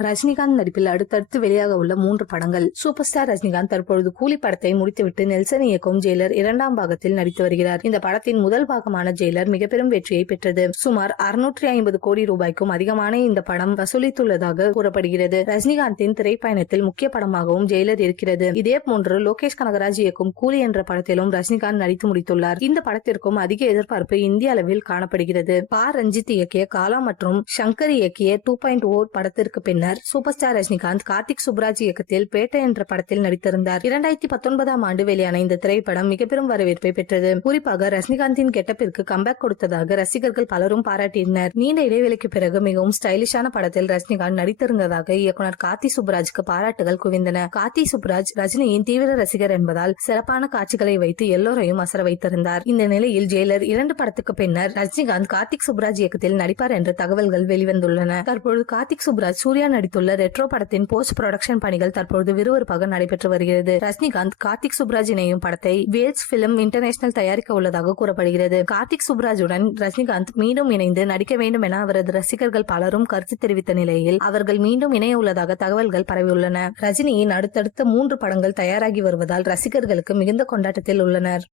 ரஜினிகாந்த் நடிப்பில் அடுத்தடுத்து வெளியாக உள்ள மூன்று படங்கள். சூப்பர் ஸ்டார் ரஜினிகாந்த் தற்பொழுது கூலி படத்தை முடித்துவிட்டு நெல்சன் இயக்கும் ஜெயிலர் இரண்டாம் பாகத்தில் நடித்து வருகிறார். இந்த படத்தின் முதல் பாகமான ஜெயிலர் மிக பெரும் வெற்றியை பெற்றது. சுமார் அறுநூற்றி ஐம்பது கோடி ரூபாய்க்கும் அதிகமான இந்த படம் வசூலித்துள்ளதாக கூறப்படுகிறது. ரஜினிகாந்தின் திரைப்பயணத்தில் முக்கிய படமாகவும் ஜெயிலர் இருக்கிறது. இதே போன்று லோகேஷ் கனகராஜ் இயக்கும் கூலி என்ற படத்திலும் ரஜினிகாந்த் நடித்து முடித்துள்ளார். இந்த படத்திற்கும் அதிக எதிர்பார்ப்பு இந்திய அளவில் காணப்படுகிறது. பா. ரஞ்சித் இயக்கிய காலா மற்றும் சங்கர் இயக்கிய டூ பாயிண்ட் ஓ படத்திற்கு பின்னர் சூப்பர் ஸ்டார் ரஜினிகாந்த் கார்த்திக் சுப்ராஜ் இயக்கத்தில் பேட்டை என்ற படத்தில் நடித்திருந்தார். இரண்டாயிரத்தி பத்தொன்பதாம் ஆண்டு வெளியான இந்த திரைப்படம் மிக பெரும் வரவேற்பை பெற்றது. குறிப்பாக ரஜினிகாந்தின் கெட்டப்பிற்கு கம்பேக் கொடுத்ததாக ரசிகர்கள் பலரும் பாராட்டினர். நீண்ட இடைவெளிக்கு பிறகு மிகவும் ஸ்டைலிஷான படத்தில் ரஜினிகாந்த் நடித்திருந்ததாக இயக்குனர் கார்த்தி சுப்ராஜ்க்கு பாராட்டுகள் குவிந்தன. கார்த்தி சுப்ராஜ் ரஜினியின் தீவிர ரசிகர் என்பதால் சிறப்பான காட்சிகளை வைத்து எல்லோரையும் அசர வைத்திருந்தார். இந்த நிலையில் ஜெயிலர் இரண்டு படத்துக்கு பின்னர் ரஜினிகாந்த் கார்த்திக் சுப்ராஜ் இயக்கத்தில் நடிப்பார் என்ற தகவல்கள் வெளிவந்துள்ளன. தற்பொழுது கார்த்திக் சுப்ராஜ் சூர்யா நடித்துள்ள ரெட்ரோ படத்தின் போஸ்ட் ப்ரொடக்ஷன் பணிகள் தற்போது விறுவிறுப்பாக நடைபெற்று வருகிறது. ரஜினிகாந்த் கார்த்திக் சுப்ராஜ் இணையும் படத்தை வேல்ஸ் பிலிம் இன்டர்நேஷனல் தயாரிக்க உள்ளதாக கூறப்படுகிறது. கார்த்திக் சுப்ராஜுடன் ரஜினிகாந்த் மீண்டும் இணைந்து நடிக்க வேண்டும் என அவரது ரசிகர்கள் பலரும் கருத்து தெரிவித்த நிலையில் அவர்கள் மீண்டும் இணைய உள்ளதாக தகவல்கள் பரவியுள்ளன. ரஜினியின் அடுத்தடுத்த மூன்று படங்கள் தயாராகி வருவதால் ரசிகர்களுக்கு மிகுந்த கொண்டாட்டத்தில் உள்ளனர்.